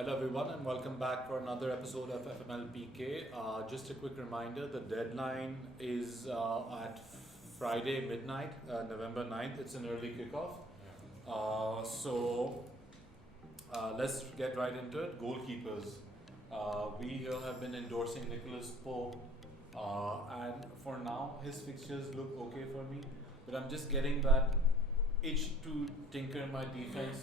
Hello everyone and welcome back for another episode of FMLPK. Just a quick reminder, the deadline is at Friday midnight, November 9th. It's an early kickoff. Let's get right into it. Goalkeepers. We here have been endorsing Nicholas Pope and for now his fixtures look okay for me. But I'm just getting that itch to tinker my defense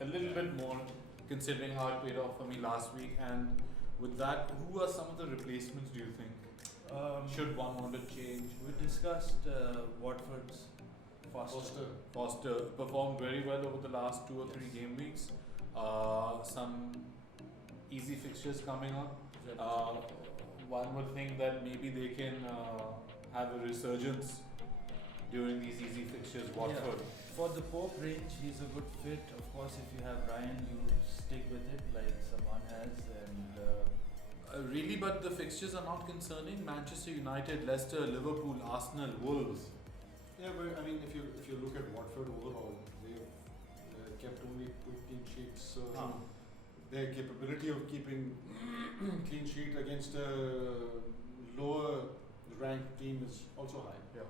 a little bit more, considering how it paid off for me last week. And with that, who are some of the replacements do you think? Should one want to change? We discussed Watford's Foster performed very well over the last 2 or 3 game weeks. Some easy fixtures coming up. One would think that maybe they can have a resurgence during these easy fixtures. Watford. Yeah. For the Pope range, he's a good fit. Of course, if you have Ryan, you stick with it like Salman has. And really, but the fixtures are not concerning. Manchester United, Leicester, Liverpool, Arsenal, Wolves. Yeah, but I mean, if you look at Watford overall, they've kept only 2 clean sheets. So their capability of keeping clean sheet against a lower ranked team is also high. Yeah.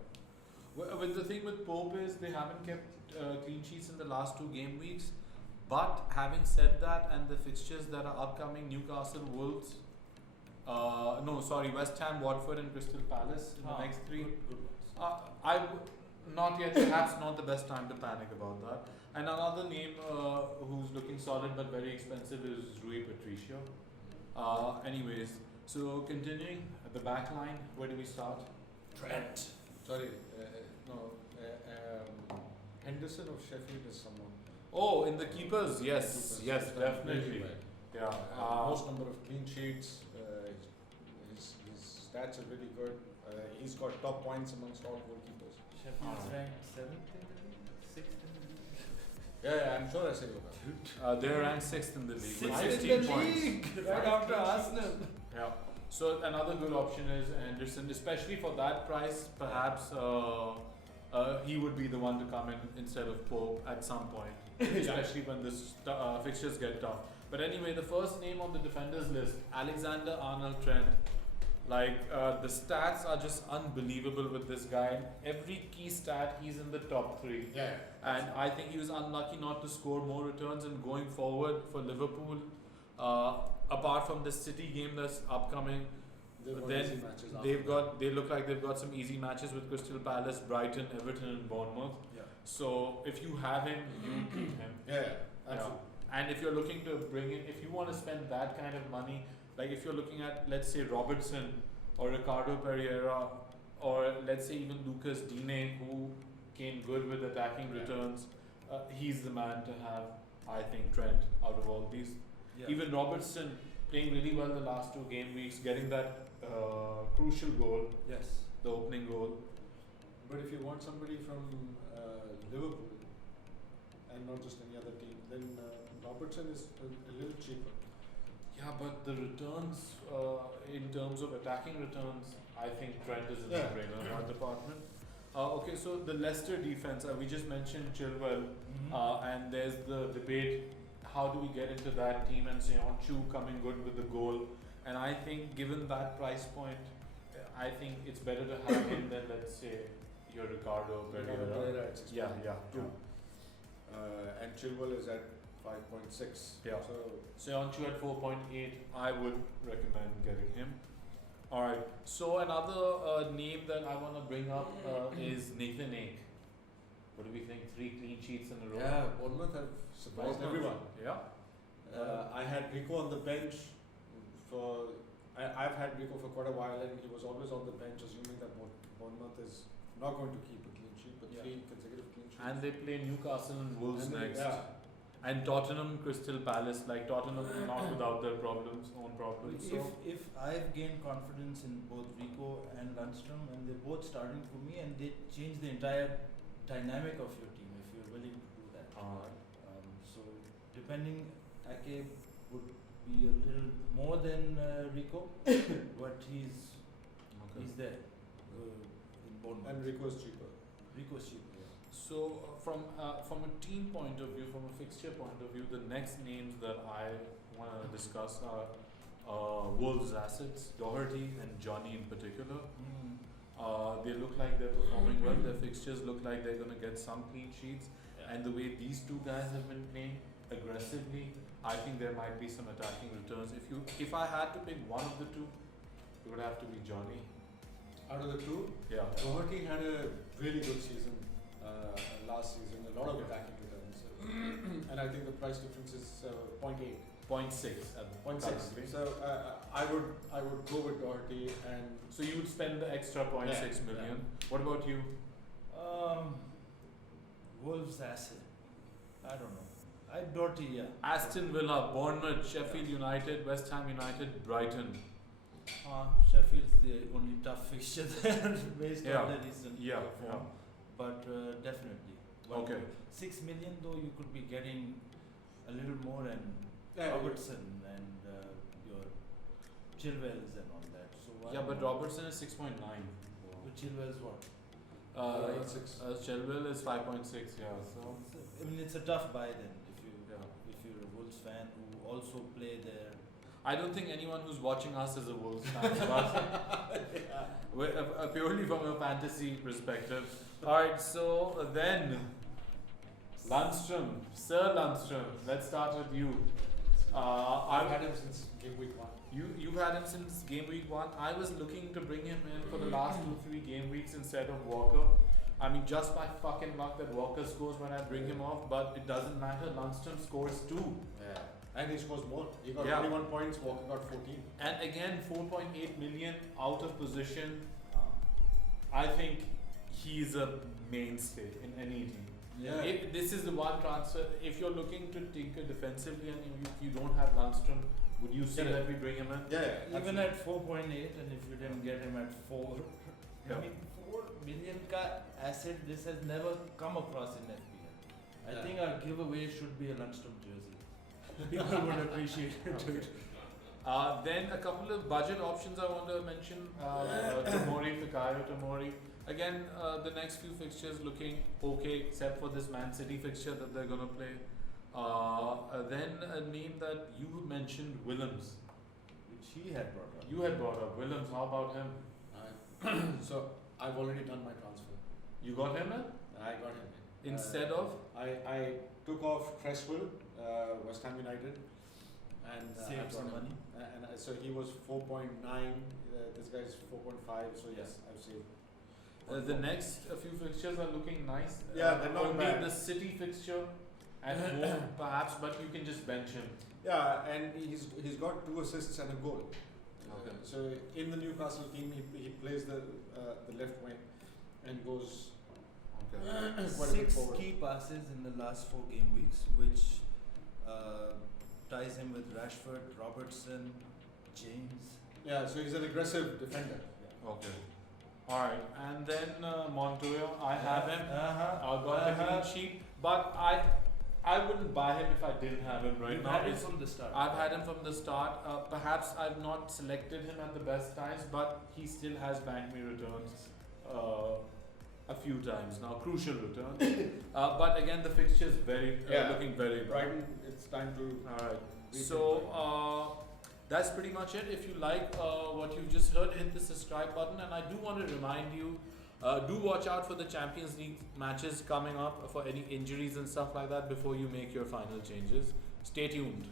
Well, the thing with Pope is they haven't kept clean sheets in the last 2 game weeks. But having said that, and the fixtures that are upcoming, Newcastle, Wolves, West Ham, Watford, and Crystal Palace in the next 3. Good ones. Not yet, perhaps not the best time to panic about that. And another name who's looking solid but very expensive is Rui Patricio. Anyways, so continuing at the back line, where do we start? Trent. Henderson of Sheffield is someone. Oh, in the keepers, yes, definitely. Well. Yeah. Most number of clean sheets. His stats are really good. He's got top points amongst all goalkeepers. Sheffield's ranked 7th in the league, 6th in the league. Yeah, I'm sure I said that. They're ranked 6th in the league with 6th 16 in the points. league, right after Arsenal. Yeah. So another good option is Henderson, especially for that price. Perhaps he would be the one to come in instead of Pope at some point, especially when the fixtures get tough. But anyway, the first name on the defenders list, Alexander-Arnold Trent. The stats are just unbelievable with this guy. Every key stat, he's in the top 3. Yeah. And I think he was unlucky not to score more returns. And going forward for Liverpool, apart from the City game that's upcoming, they look like they've got some easy matches with Crystal Palace, Brighton, Everton, and Bournemouth. Yeah. So if you have him, you keep him. Yeah, absolutely. And if you're looking to bring in, if you want to spend that kind of money, like if you're looking at, let's say, Robertson or Ricardo Pereira, or let's say even Lucas Digne, who came good with attacking returns, he's the man to have, I think, Trent out of all these. Yeah. Even Robertson playing really well the last 2 game weeks, getting that crucial goal, Yes. the opening goal. But if you want somebody from Liverpool and not just any other team, then Robertson is a little cheaper. Yeah, but the returns, in terms of attacking returns, I think Trent is a Yeah. no-brainer in that department. Okay, so the Leicester defense, we just mentioned Chilwell, and there's the debate, how do we get into that team, and Seonchu coming good with the goal. And I think given that price point, I think it's better to have him than, let's say, your Ricardo Pereira. Yeah. True. And Chilwell is at 5.6. Yeah. So Seonchu at 4.8, I would recommend getting him. Alright, so another name that I want to bring up is Nathan Ake. What do we think? 3 clean sheets in a row? yeah, Bournemouth have surprised everyone. Yeah. I had Rico on the bench I've had Rico for quite a while, and he was always on the bench, assuming that Bournemouth is not going to keep a clean sheet, but 3 consecutive clean sheets. And they play Newcastle and Wolves next. Yeah. And Tottenham, Crystal Palace. Like Tottenham, not without their own problems. So If I've gained confidence in both Rico and Lundstrom, and they're both starting for me, and they change the entire dynamic of your team if you're willing to do that. So depending, Ake would be a little more than Rico, but he's there in Bournemouth. And Rico is cheaper. Rico's cheaper. So from a team point of view, from a fixture point of view, the next names that I want to discuss are Wolves' assets, Doherty and Johnny in particular. They look like they're performing well. Their fixtures look like they're going to get some clean sheets. And the way these two guys have been playing aggressively, I think there might be some attacking returns. If I had to pick one of the two, it would have to be Johnny. Out of the two, Yeah. Doherty had a really good season last season, a lot of attacking returns. And I think the price difference is 0.8. 0.6 at 0.6. currently. So I would go with Doherty, and So you would spend the extra 0.6 million. What about you? Wolves asset. I don't know. Doherty, yeah. Aston Villa, Bournemouth, Sheffield United, West Ham United, Brighton. Sheffield's the only tough fixture there based Yeah. on the recent Yeah, form. But definitely. Okay. 6 million though, you could be getting a little more, and Yeah, Robertson and your Chilwells and all that. So why Yeah, but not? Robertson is 6.9. But Chilwell's what? 6. Chilwell is 5.6, yeah. So I mean, it's a tough buy then yeah. if you're a Wolves fan who also play there. I don't think anyone who's watching us is a Wolves fan, but purely from a fantasy perspective. Alright, so then Lundstrom, Sir Lundstrom, let's start with you. I've had him since game week 1. You've had him since game week 1. I was looking to bring him in for the last 2-3 game weeks instead of Walker. I mean, just by fucking luck that Walker scores when I bring him off, but it doesn't matter. Lundstrom scores too. Yeah. And he scores more. He got Yeah. 21 points, Walker got 14. And again, 4.8 million out of position. I think he's a mainstay in any team. Yeah. This is the one transfer. If you're looking to tinker defensively and you don't have Lundstrom, would you say Yeah. that we bring him in? Yeah, Even at 4.8, and if you didn't get him at 4, Yeah. I mean, 4 million ka asset, this has never come across in FPL. I Yeah. think our giveaway should be a Lundstrom jersey. People would appreciate it. Okay. Then a couple of budget options I want to mention. Tomori, Fikayo Tomori. Again, the next few fixtures looking okay, except for this Man City fixture that they're going to play. Then a name that you mentioned, Willems. Which he had brought up. You had brought up Willems. How about him? So I've already done my transfer. You got him in? I got him in. Instead of? I took off Cresswell, West Ham United, and Saved I've some brought him. money. And so he was 4.9. This guy's 4.5. So yes, I've saved. The next few fixtures are looking nice. Yeah, they're not only bad. the City fixture at home, perhaps, but you can just bench him. Yeah, and he's got 2 assists and a goal. Okay. So in the Newcastle team, he plays the left wing and goes. Okay. Quite a bit 6 forward. key passes in the last 4 game weeks, which ties him with Rashford, Robertson, James. Yeah, so he's an aggressive defender. Okay. Alright, and then Montoya, I have him. Got the clean sheet, but I wouldn't buy him if I didn't have him right You've now. had him It's- from the start. I've had him from the start. Perhaps I've not selected him at the best times, but he still has banked me returns a few times now, crucial returns. But again, the fixture is looking very bright. Brighton, it's time to. Alright, beat so that's pretty much it. If you like what you just heard, hit the subscribe button. And I do want to remind you, do watch out for the Champions League matches coming up, for any injuries and stuff like that before you make your final changes. Stay tuned.